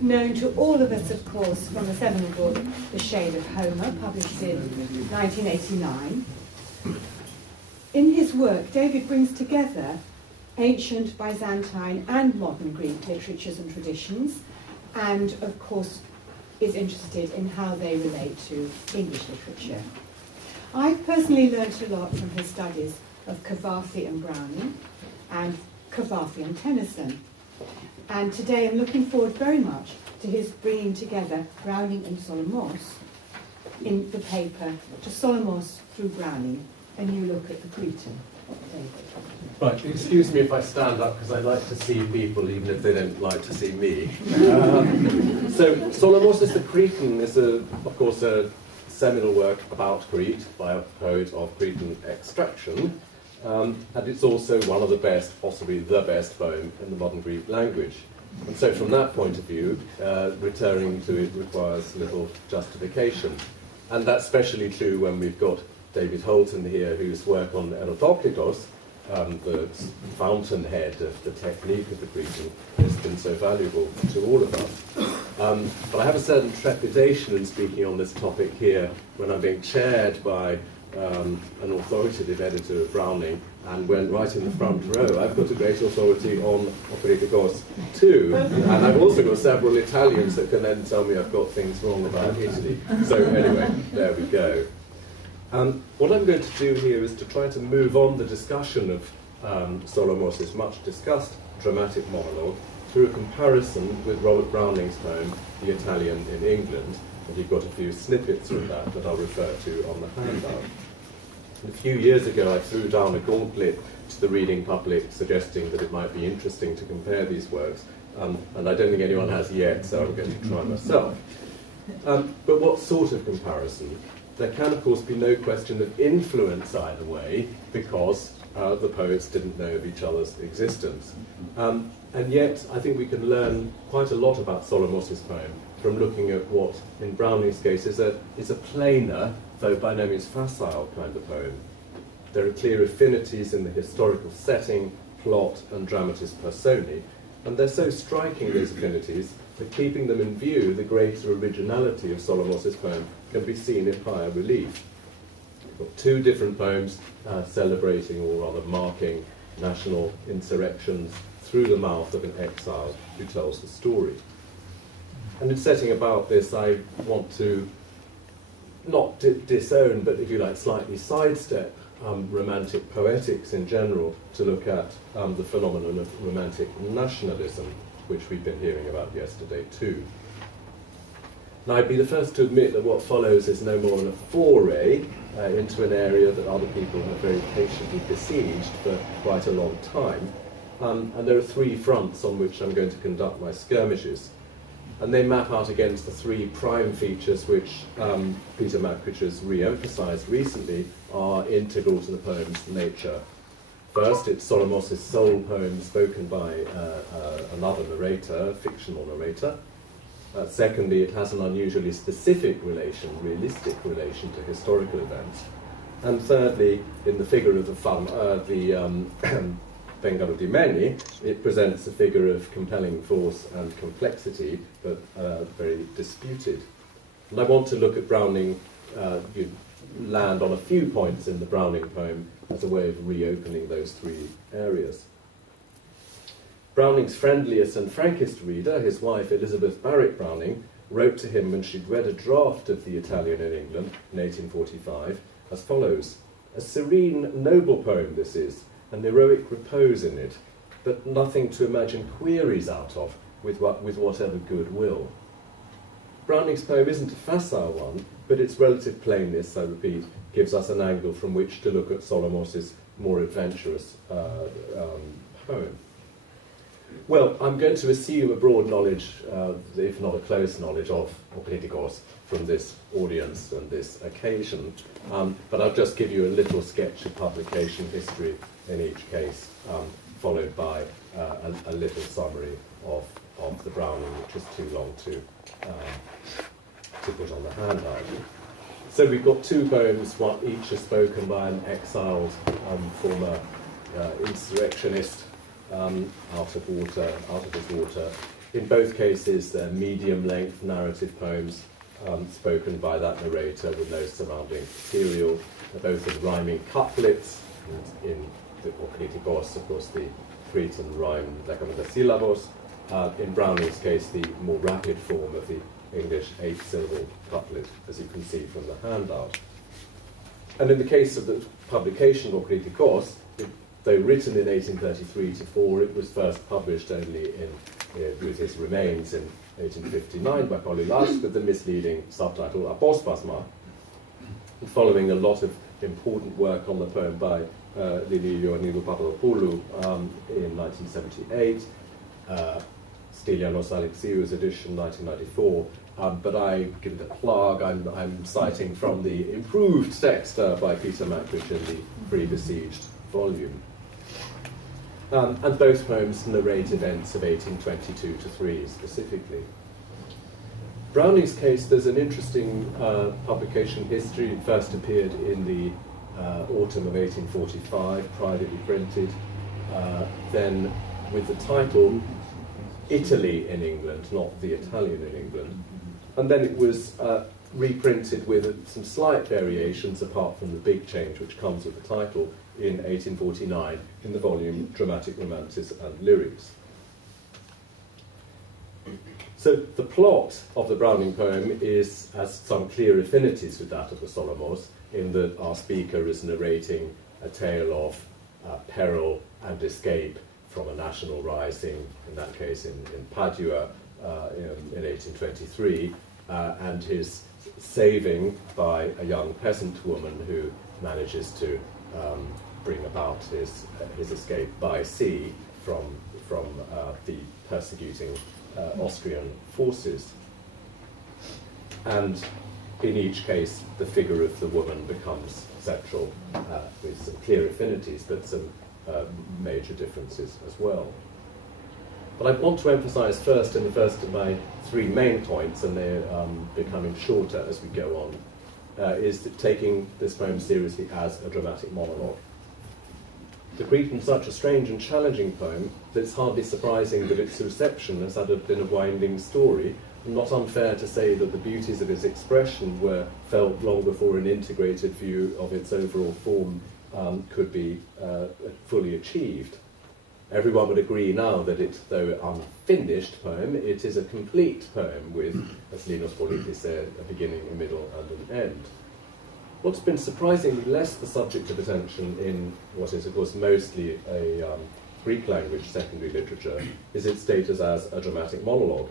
known to all of us, of course, from the seminal book, The Shade of Homer, published in 1989. In his work, David brings together ancient Byzantine and modern Greek literatures and traditions, and, of course, is interested in how they relate to English literature. I've personally learnt a lot from his studies of Cavafy and Browning, and Cavafy and Tennyson. And today I'm looking forward very much to his bringing together Browning and Solomos in the paper To Solomos Through Browning, a new look at the Cretan. David. Right, excuse me if I stand up because I like to see people even if they don't like to see me. So Solomos the Cretan is, of course, a seminal work about Crete by a poet of Cretan extraction, and it's also one of the best, possibly the best poem in the modern Greek language. And so from that point of view, returning to it requires little justification. And that's especially true when we've got David Holton here, whose work on Erotokitos, the fountainhead of the technique of the Cretan, has been so valuable to all of us. But I have a certain trepidation in speaking on this topic here when I'm being chaired by an authoritative editor of Browning, and when right in the front row I've got a great authority on Operitikos too, and I've also got several Italians that can then tell me I've got things wrong about Italy. So anyway, there we go. What I'm going to do here is to try to move on the discussion of Solomos' much discussed dramatic monologue through a comparison with Robert Browning's poem, The Italian in England, and you've got a few snippets from that I'll refer to on the handout. A few years ago I threw down a gauntlet to the reading public suggesting that it might be interesting to compare these works, and I don't think anyone has yet, so I'm going to try myself. But what sort of comparison? There can, of course, be no question of influence either way, because the poets didn't know of each other's existence. And yet, I think we can learn quite a lot about Solomos' poem from looking at what, in Browning's case, is a plainer, though by no means facile kind of poem. There are clear affinities in the historical setting, plot, and dramatis personae, and they're so striking, these affinities, that keeping them in view, the greater originality of Solomos' poem can be seen in higher relief. We've got two different poems celebrating, or rather marking, national insurrections through the mouth of an exile who tells the story. And in setting about this, I want to not disown, but if you like, slightly sidestep romantic poetics in general to look at the phenomenon of romantic nationalism, which we've been hearing about yesterday too. Now, I'd be the first to admit that what follows is no more than a foray into an area that other people have very patiently besieged for quite a long time. And there are three fronts on which I'm going to conduct my skirmishes. And they map out against the three prime features which Peter Mackridge has re-emphasized recently are integral to the poem's nature. First, it's Solomos' sole poem spoken by another narrator, a fictional narrator. Secondly, it has an unusually specific relation, realistic relation to historical events. And thirdly, in the figure of the Bengalodimeni, it presents a figure of compelling force and complexity, but very disputed. And I want to look at Browning, land on a few points in the Browning poem as a way of reopening those three areas. Browning's friendliest and frankest reader, his wife Elizabeth Barrett Browning, wrote to him when she'd read a draft of The Italian in England in 1845 as follows: "A serene, noble poem this is, an heroic repose in it, but nothing to imagine queries out of with whatever good will." Browning's poem isn't a facile one, but its relative plainness, I repeat, gives us an angle from which to look at Solomos' more adventurous poem. Well, I'm going to assume a broad knowledge, if not a close knowledge, of Operitikos from this audience and this occasion, but I'll just give you a little sketch of publication history in each case, followed by a little summary of the Browning, which is too long to put on the handout. So we've got two poems, one each is spoken by an exiled former insurrectionist out of his water In both cases, they're medium-length narrative poems spoken by that narrator with no surrounding material. They're both in rhyming couplets, and in the Kritikos, of course, the Cretan rhyme syllabos. In Browning's case, the more rapid form of the English 8-syllable couplet, as you can see from the handout. And in the case of the publication of Kritikos, though written in 1833-4, it was first published only with his remains in 1859 by Polylas with the misleading subtitle Apospasma, following a lot of important work on the poem by Lili Ioannidou Papadopoulou in 1978, Stylianos Alexiou's edition 1994, but I give it a plug, I'm citing from the improved text by Peter Mackrich in the Free Besieged volume. And both poems narrate events of 1822-3 specifically. Browning's case, there's an interesting publication history. It first appeared in the autumn of 1845, privately printed, then with the title Italy in England, not the Italian in England. And then it was reprinted with some slight variations apart from the big change which comes with the title in 1849 in the volume Dramatic Romances and Lyrics. So the plot of the Browning poem has some clear affinities with that of the Solomos, in that our speaker is narrating a tale of peril and escape from a national rising, in that case in Padua in 1823, and his saving by a young peasant woman who manages to bring about his escape by sea from the persecuting Austrian forces. And in each case, the figure of the woman becomes central, with some clear affinities, but some major differences as well. But I want to emphasize first, in the first of my three main points, and they're becoming shorter as we go on, is that taking this poem seriously as a dramatic monologue. The Cretan is such a strange and challenging poem that it's hardly surprising that its reception has been a winding story, and not unfair to say that the beauties of its expression were felt long before an integrated view of its overall form could be fully achieved. Everyone would agree now that though an unfinished poem, it is a complete poem with, as Linus Politi said, a beginning, a middle, and an end. What's been surprisingly less the subject of attention in what is, of course, mostly a Greek language secondary literature is its status as a dramatic monologue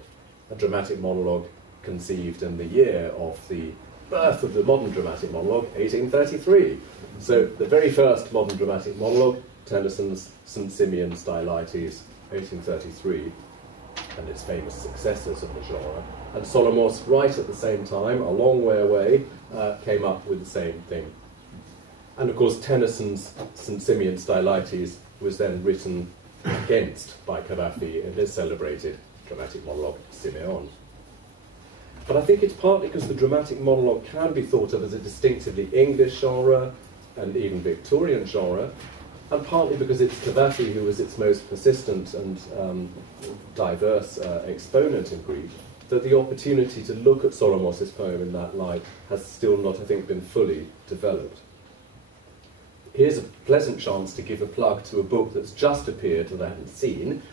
conceived in the year of the birth of the modern dramatic monologue, 1833. So the very first modern dramatic monologue, Tennyson's St. Simeon Stylites, 1833, and its famous successors of the genre. And Solomos, right at the same time, a long way away, came up with the same thing. And of course, Tennyson's St. Simeon Stylites was then written against by Cavafy in his celebrated dramatic monologue, Simeon. But I think it's partly because the dramatic monologue can be thought of as a distinctively English genre, and even Victorian genre, and partly because it's Cavafy who was its most persistent and diverse exponent in Greek, that the opportunity to look at Solomos' poem in that light has still not, I think, been fully developed. Here's a pleasant chance to give a plug to a book that's just appeared that I haven't seen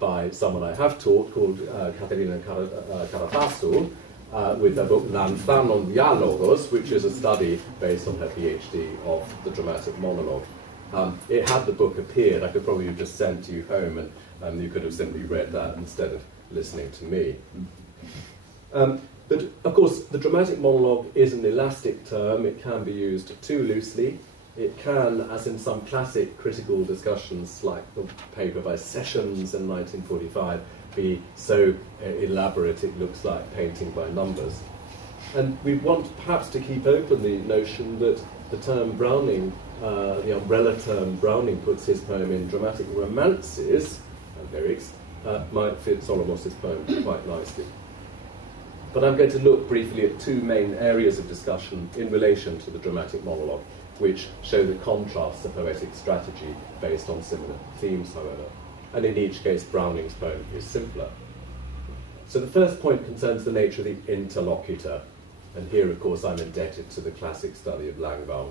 by someone I have taught called Katerina Karatassou, with a book Lanthanon Dialogos, which is a study based on her PhD of the dramatic monologue. It had the book appeared, I could probably have just sent you home and you could have simply read that instead of listening to me. But of course, the dramatic monologue is an elastic term. It can be used too loosely. It can, as in some classic critical discussions like the paper by Sessions in 1945, be so elaborate it looks like painting by numbers. And we want perhaps to keep open the notion that the term Browning, the umbrella term Browning puts his poem in dramatic romances and lyrics, might fit Solomos' poem quite nicely. But I'm going to look briefly at two main areas of discussion in relation to the dramatic monologue, which show the contrasts of poetic strategy based on similar themes, however. And in each case, Browning's poem is simpler. So the first point concerns the nature of the interlocutor. And here, of course, I'm indebted to the classic study of Langbaum.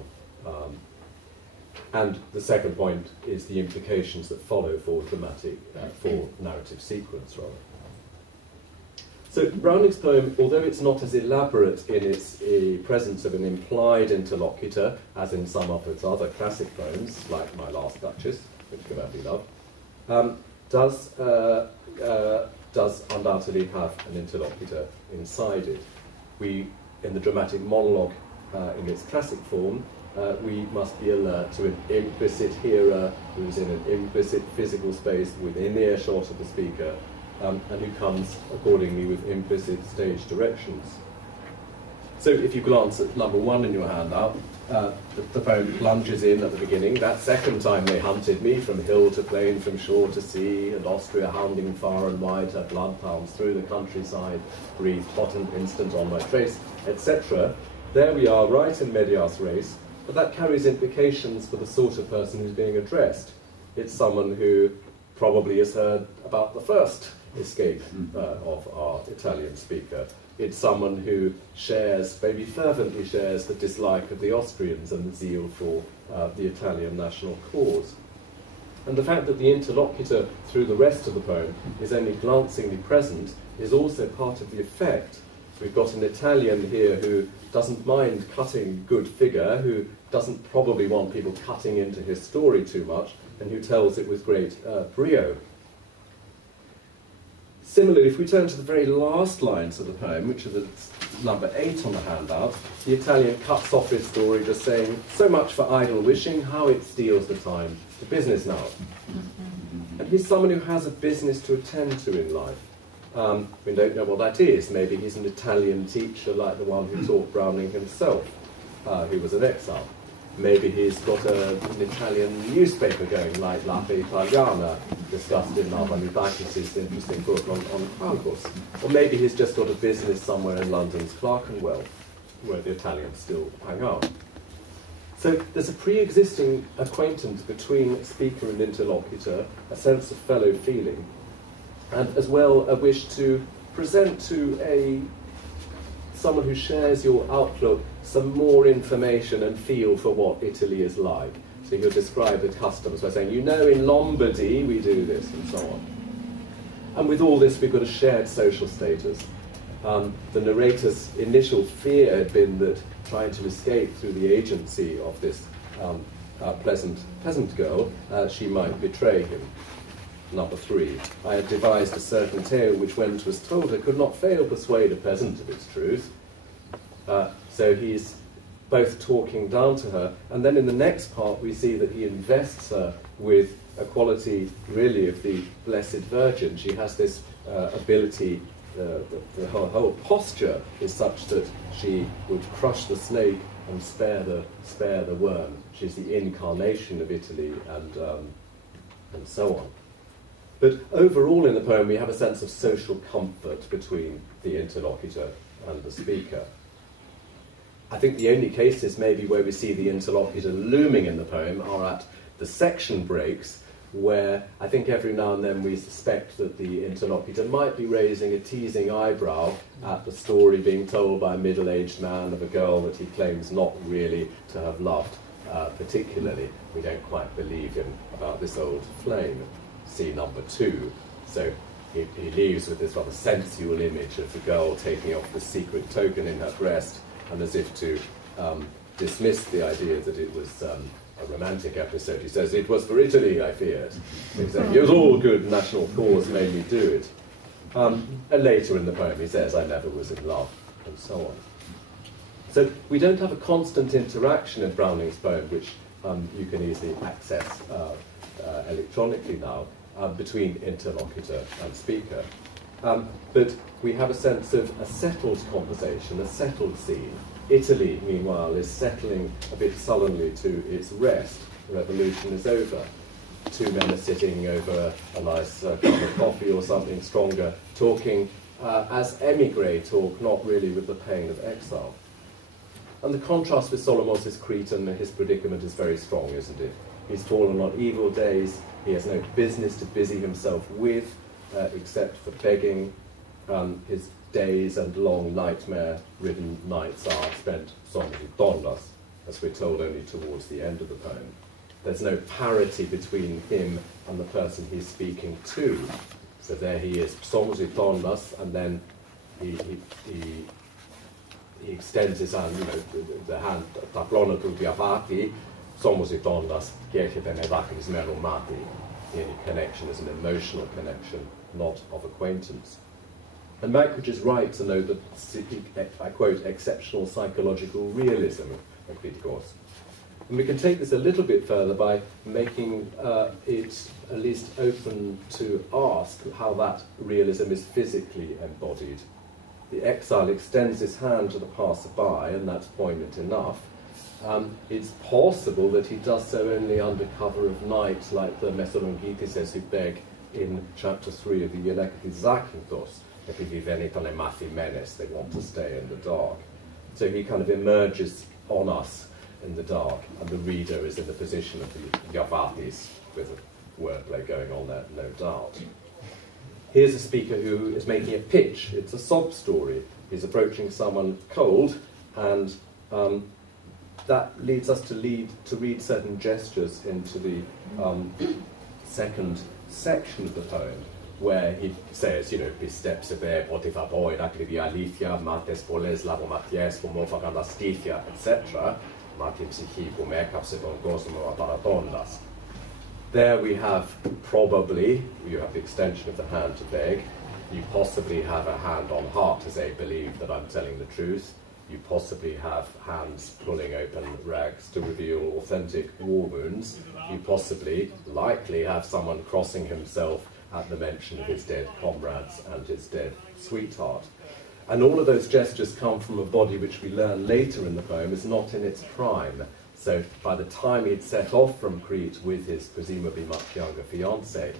And the second point is the implications that follow for for narrative sequence, rather. So Browning's poem, although it's not as elaborate in its presence of an implied interlocutor, as in some of its other classic poems, like My Last Duchess, which Gavetti loved, does undoubtedly have an interlocutor inside it. We, in the dramatic monologue in its classic form, we must be alert to an implicit hearer who's in an implicit physical space within earshot of the speaker, and who comes accordingly with implicit stage directions. So if you glance at number 1 in your handout, the poem plunges in at the beginning. That second time they hunted me, from hill to plain, from shore to sea, and Austria hounding far and wide, her bloodhounds through the countryside, breathed hot and instant on my trace, etc. There we are, right in medias res, but that carries implications for the sort of person who's being addressed. It's someone who probably has heard about the first escape of our Italian speaker. It's someone who shares, maybe fervently shares, the dislike of the Austrians and the zeal for the Italian national cause. And the fact that the interlocutor through the rest of the poem is only glancingly present is also part of the effect. We've got an Italian here who doesn't mind cutting good figure, who doesn't probably want people cutting into his story too much, and who tells it with great brio. Similarly, if we turn to the very last lines of the poem, which are the number 8 on the handout, the Italian cuts off his story just saying, "So much for idle wishing, how it steals the time. To business now." And he's someone who has a business to attend to in life. We don't know what that is. Maybe he's an Italian teacher like the one who taught Browning himself, who was an exile. Maybe he's got an Italian newspaper going, like L'Ape Italiana, discussed in Narvanutakis' interesting book on Krampus. Or maybe he's just got a business somewhere in London's Clerkenwell, where the Italians still hang out. So there's a pre-existing acquaintance between speaker and interlocutor, a sense of fellow feeling, and as well a wish to present to someone who shares your outlook some more information and feel for what Italy is like. So he'll describe the customs by saying, you know, in Lombardy we do this, and so on. And with all this, we've got a shared social status. The narrator's initial fear had been that trying to escape through the agency of this peasant girl, she might betray him. Number 3, I had devised a certain tale which, when 'twas told her, could not fail persuade a peasant of its truth. So he's both talking down to her, and then in the next part we see that he invests her with a quality really of the Blessed Virgin. She has this ability, her whole posture is such that she would crush the snake and spare the worm. She's the incarnation of Italy, and so on. But overall in the poem we have a sense of social comfort between the interlocutor and the speaker. I think the only cases maybe where we see the interlocutor looming in the poem are at the section breaks, where I think every now and then we suspect that the interlocutor might be raising a teasing eyebrow at the story being told by a middle-aged man of a girl that he claims not really to have loved particularly. We don't quite believe him about this old flame. See number 2. So he leaves with this rather sensual image of the girl taking off the secret token in her breast, and as if to dismiss the idea that it was a romantic episode. He says, it was for Italy, I feared. It was all good national cause made me do it. And later in the poem he says, I never was in love, and so on. So we don't have a constant interaction in Browning's poem, which you can easily access electronically now, between interlocutor and speaker. But we have a sense of a settled conversation, a settled scene. Italy, meanwhile, is settling a bit sullenly to its rest. The revolution is over. 2 men are sitting over a nice cup of coffee or something stronger, talking as émigrés talk, not really with the pain of exile. And the contrast with Solomos' Cretan, his predicament is very strong, isn't it? He's fallen on evil days, he has no business to busy himself with, except for begging. his days and long nightmare-ridden nights are spent somnos, as we're told only towards the end of the poem. There's no parity between him and the person he's speaking to. So there he is, somnos, and then he extends his hand, the hand, taplona tu diavati, somnos, mati. The connection is an emotional connection, not of acquaintance. And Magwitch is right to know that, I quote, exceptional psychological realism of Kritikos. And we can take this a little bit further by making it at least open to ask how that realism is physically embodied. The exile extends his hand to the passerby, and that's poignant enough. It's possible that he does so only under cover of night, like the Mesolongites who beg in chapter 3 of the Kazantzakis, they want to stay in the dark. So he kind of emerges on us in the dark, and the reader is in the position of the Yavatis, with a wordplay going on there, no doubt. Here's a speaker who is making a pitch. It's a sob story. He's approaching someone cold, and that leads us to read certain gestures into the second section of the poem, where he says, pisteps ebe potifapoi activia alithia, mates poles lavomaties, pomofagandastithia, etc. Matim psychi pomekapsipon gosmo aparatondas. There we have probably, you have the extension of the hand to beg. You possibly have a hand on heart to say, believe that I'm telling the truth. You possibly have hands pulling open rags to reveal authentic war wounds. You possibly, likely, have someone crossing himself at the mention of his dead comrades and his dead sweetheart. And all of those gestures come from a body which we learn later in the poem is not in its prime. So by the time he'd set off from Crete with his presumably much younger fiancée,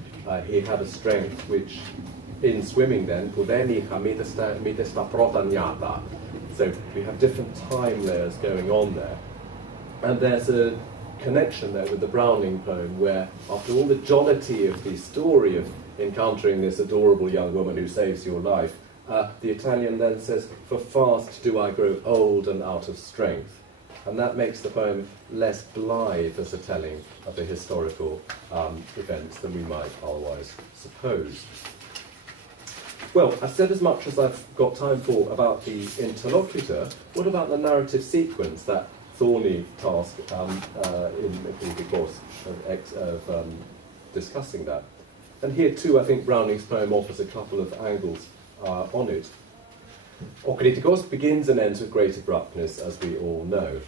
he had a strength which, in swimming then, so we have different time layers going on there. And there's a connection there with the Browning poem where, after all the jollity of the story of encountering this adorable young woman who saves your life, the Italian then says, for fast do I grow old and out of strength. And that makes the poem less blithe as a telling of the historical events than we might otherwise suppose. Well, I've said as much as I've got time for about the interlocutor. What about the narrative sequence, that thorny task in the course of discussing that? And here too, I think Browning's poem offers a couple of angles on it. O Kritikos begins and ends with great abruptness, as we all know.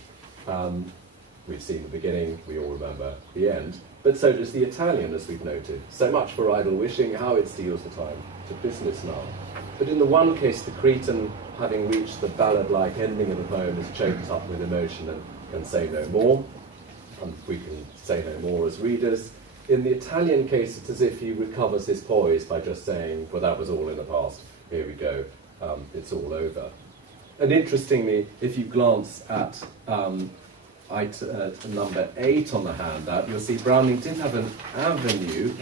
We've seen the beginning, we all remember the end, but so does the Italian, as we've noted. So much for idle wishing, how it steals the time to business now. But in the one case, the Cretan, having reached the ballad-like ending of the poem, is choked up with emotion and can say no more, and we can say no more as readers. In the Italian case, it's as if he recovers his poise by just saying, well, that was all in the past, here we go, it's all over. And interestingly, if you glance at number 8 on the handout, you'll see Browning did have an avenue,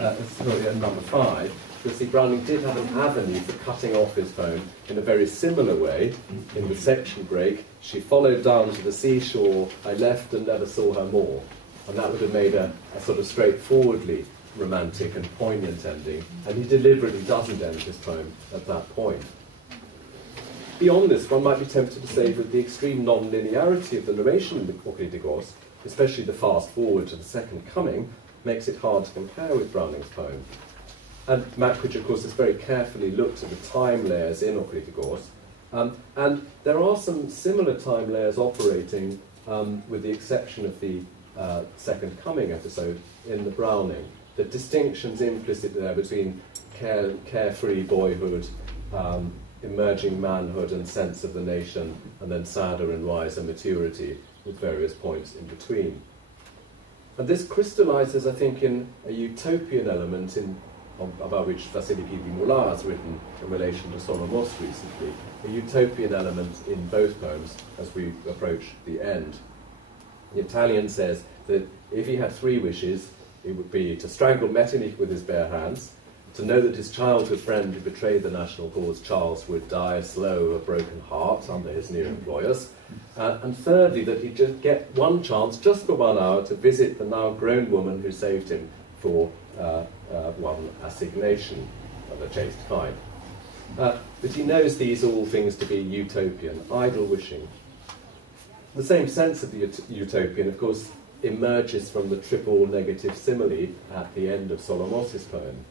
number 5, you'll see Browning did have an avenue for cutting off his poem in a very similar way. In the section break, she followed down to the seashore, I left and never saw her more. And that would have made a sort of straightforwardly romantic and poignant ending, and he deliberately doesn't end his poem at that point. Beyond this, one might be tempted to say that the extreme non-linearity of the narration in the Kritikos, especially the fast forward to the second coming, makes it hard to compare with Browning's poem. And Magwitch, of course, has very carefully looked at the time layers in Kritikos, and there are some similar time layers operating, with the exception of the second coming episode in the Browning. The distinctions implicit there between carefree boyhood, emerging manhood and sense of the nation, and then sadder and wiser maturity with various points in between. And this crystallizes, I think, in a utopian element about which Vasily Moulin has written in relation to Solomos recently, a utopian element in both poems as we approach the end. The Italian says that if he had 3 wishes, it would be to strangle Metternich with his bare hands, to know that his childhood friend who betrayed the national cause, Charles, would die slow of a broken heart under his new employers. And thirdly, that he'd just get one chance, just for 1 hour, to visit the now grown woman who saved him for one assignation of a chaste kind. But he knows these all things to be utopian, idle wishing. The same sense of the utopian, of course, emerges from the triple negative simile at the end of Solomos' poem.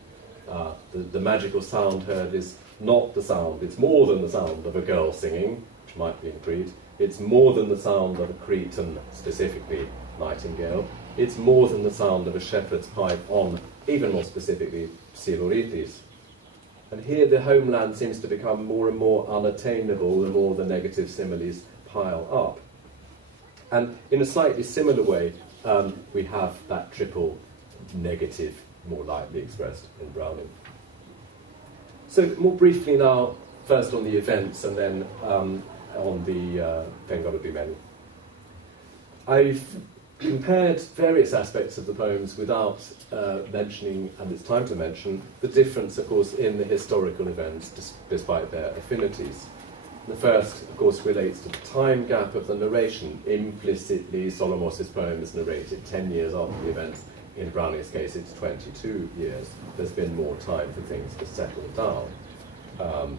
The magical sound heard is not the sound, it's more than the sound of a girl singing, which might be in Crete. It's more than the sound of a Cretan, specifically nightingale. It's more than the sound of a shepherd's pipe on, even more specifically, Psiloritis. And here the homeland seems to become more and more unattainable the more the negative similes pile up. And in a slightly similar way, we have that triple negative more lightly expressed in Browning. So more briefly now, first on the events and then on the Vengono di Meni. I've compared various aspects of the poems without mentioning, and it's time to mention, the difference, of course, in the historical events, despite their affinities. The first, of course, relates to the time gap of the narration. Implicitly, Solomos' poem is narrated 10 years after the events. In Browning's case, it's 22 years. There's been more time for things to settle down.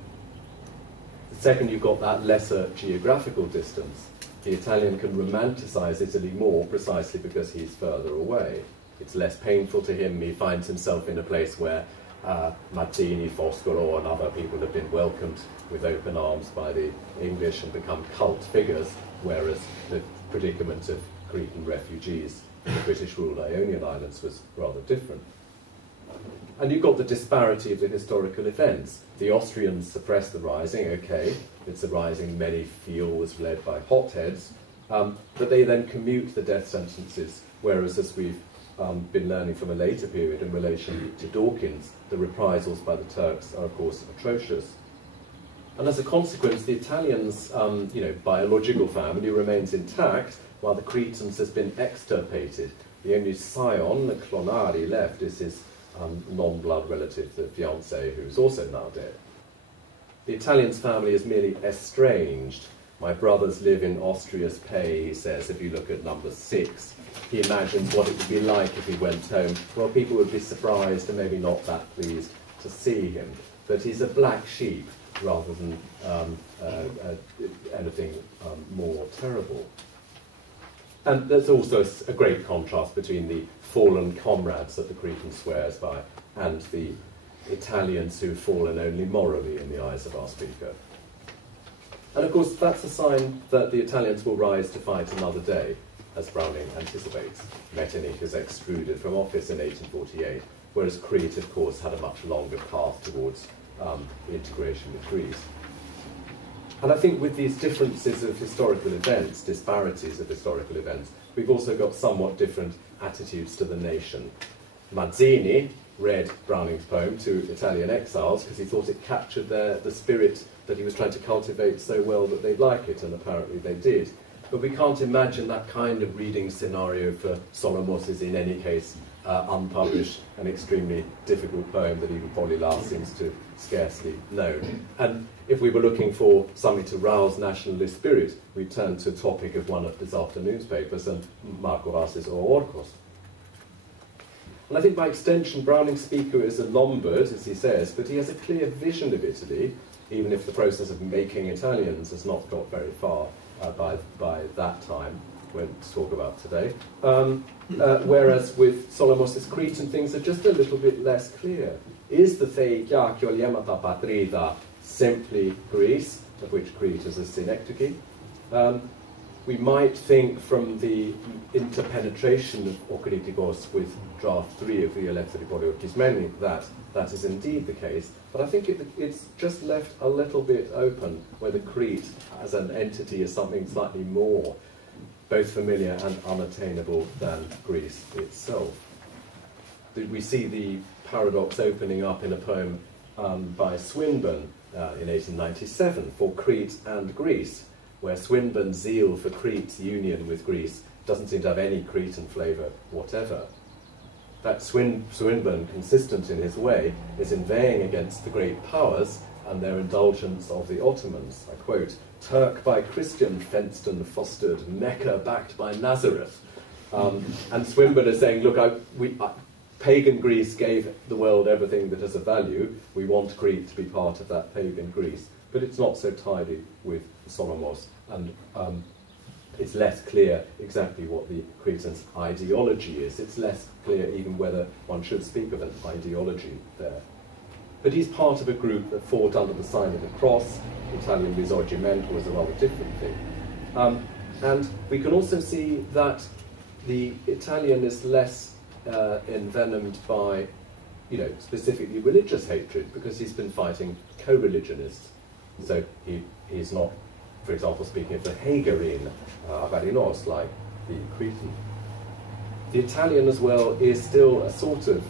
The second, you've got that lesser geographical distance. The Italian can romanticize Italy more precisely because he's further away. It's less painful to him. He finds himself in a place where Mazzini, Foscolo, and other people have been welcomed with open arms by the English and become cult figures, whereas the predicament of Cretan refugees in the British-ruled Ionian Islands was rather different. And you've got the disparity of the historical events. The Austrians suppress the rising, okay, it's a rising many feel was led by hotheads, but they then commute the death sentences, whereas as we've been learning from a later period in relation to Dawkins, the reprisals by the Turks are of course atrocious. And as a consequence, the Italians' biological family remains intact, while the Cretans has been extirpated. The only scion, the Clonari, left is his non-blood relative, the fiancé, who's also now dead. The Italian's family is merely estranged. My brothers live in Austria's pay, he says, if you look at number 6. He imagines what it would be like if he went home. Well, people would be surprised and maybe not that pleased to see him. But he's a black sheep rather than anything more terrible. And there's also a great contrast between the fallen comrades that the Cretan swears by and the Italians who've fallen only morally in the eyes of our speaker. And of course, that's a sign that the Italians will rise to fight another day, as Browning anticipates. Metternich is extruded from office in 1848, whereas Crete, of course, had a much longer path towards integration with Greece. And I think with these differences of historical events, disparities of historical events, we've also got somewhat different attitudes to the nation. Mazzini read Browning's poem to Italian exiles because he thought it captured the spirit that he was trying to cultivate so well that they'd like it, and apparently they did. But we can't imagine that kind of reading scenario for Solomos' in any case unpublished and extremely difficult poem that even Polly Last seems to scarcely know. And if we were looking for something to rouse nationalist spirit, we turn to a topic of one of this afternoon's papers, and Marco Vass's O Orcos. And I think by extension, Browning's speaker is a Lombard, as he says, but he has a clear vision of Italy, even if the process of making Italians has not got very far by that time, we'll talk about today. Whereas with Solomos' Cretan, things are just a little bit less clear. Is the Theikya Kyoliemata Patrida simply Greece, of which Crete is a synecdoche? We might think from the interpenetration of Okritikos with draft 3 of the Eleftheri Poliorkismeni that that is indeed the case, but I think it's just left a little bit open whether Crete as an entity is something slightly more both familiar and unattainable than Greece itself. We see the paradox opening up in a poem by Swinburne in 1897, For Crete and Greece, where Swinburne's zeal for Crete's union with Greece doesn't seem to have any Cretan flavour whatever. that Swinburne, consistent in his way, is inveighing against the great powers and their indulgence of the Ottomans. I quote, "Turk by Christian fenced and fostered, Mecca backed by Nazareth." And Swinburne is saying, look, pagan Greece gave the world everything that has a value. We want Crete to be part of that pagan Greece. But it's not so tidy with Solomos, and it's less clear exactly what the Cretan's ideology is. It's less clear even whether one should speak of an ideology there. But he's part of a group that fought under the sign of the cross. Italian Risorgimento was a rather different thing. And we can also see that the Italian is less envenomed by, specifically religious hatred, because he's been fighting co-religionists. So he's not, for example, speaking of the Hagarian Avarinos, like the Cretan. The Italian as well is still a sort of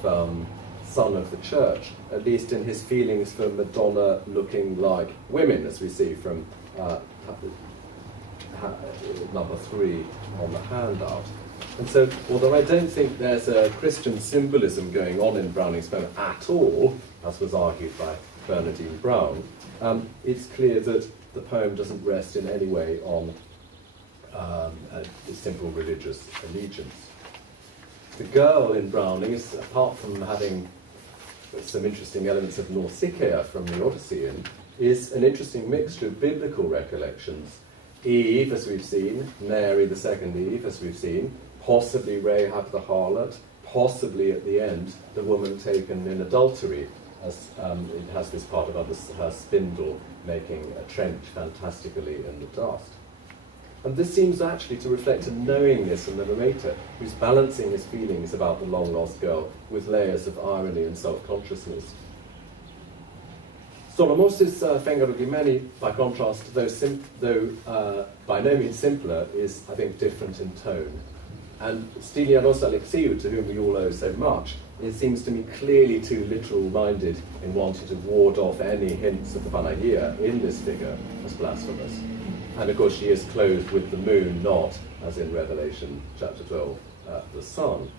son of the church, at least in his feelings for Madonna looking like women, as we see from number 3 on the handout. And so, although I don't think there's a Christian symbolism going on in Browning's poem at all, as was argued by Bernardine Brown, it's clear that the poem doesn't rest in any way on a simple religious allegiance. The girl in Browning is, apart from having some interesting elements of Nausicaa from the Odyssey is an interesting mixture of biblical recollections. Eve, as we've seen, Mary the second Eve, as we've seen, possibly Rahab the harlot, possibly at the end the woman taken in adultery, as it has this part about her spindle making a trench fantastically in the dust. And this seems actually to reflect a knowingness in the narrator, who's balancing his feelings about the long-lost girl with layers of irony and self-consciousness. Solomos' Fengaro di Meni, by contrast, though by no means simpler, is, I think, different in tone. And Stylianos Alexiou, to whom we all owe so much, it seems to me clearly too literal-minded in wanting to ward off any hints of the Panagia in this figure as blasphemous. And of course she is clothed with the moon, not, as in Revelation chapter 12, the sun.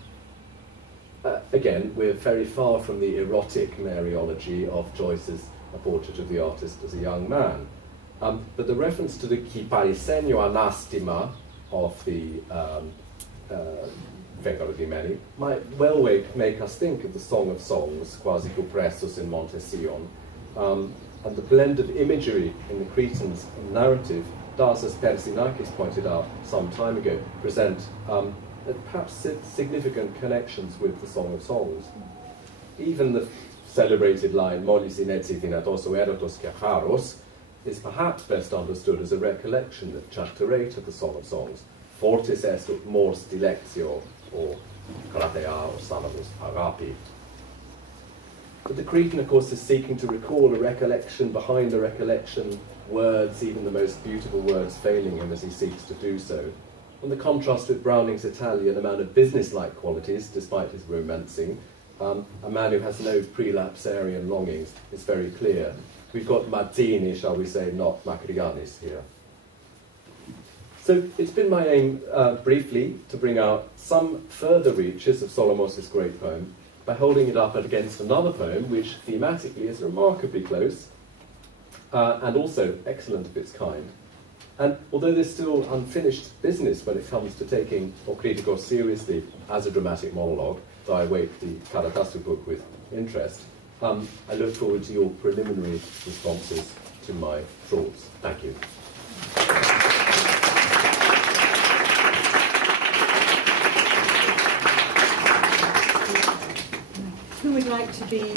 Again, we're very far from the erotic Mariology of Joyce's A Portrait of the Artist as a Young Man. But the reference to the Chi parisegno anastima of the Fengaro di Meni might well make us think of the Song of Songs, Quasi cupressus in Monte Sion, and the blend of imagery in the Cretan's narrative does, as Kazantzakis pointed out some time ago, present perhaps significant connections with the Song of Songs. Even the celebrated line, Mollis inetsi thinatos erotos Kornaros, is perhaps best understood as a recollection of chapter 8 of the Song of Songs, Fortis est ut mors dilectio, or Kratea, or Solomos agapi. But the Cretan, of course, is seeking to recall a recollection behind a recollection, words, even the most beautiful words, failing him as he seeks to do so. And the contrast with Browning's Italian, a man of business-like qualities, despite his romancing, a man who has no prelapsarian longings, is very clear. We've got Mazzini, shall we say, not Macrianis here. So it's been my aim, briefly, to bring out some further reaches of Solomos' great poem by holding it up against another poem which thematically is remarkably close and also excellent of its kind. And although there's still unfinished business when it comes to taking Ocriticos seriously as a dramatic monologue, though I await the Karatasu book with interest, I look forward to your preliminary responses to my thoughts. Thank you. Who would like to be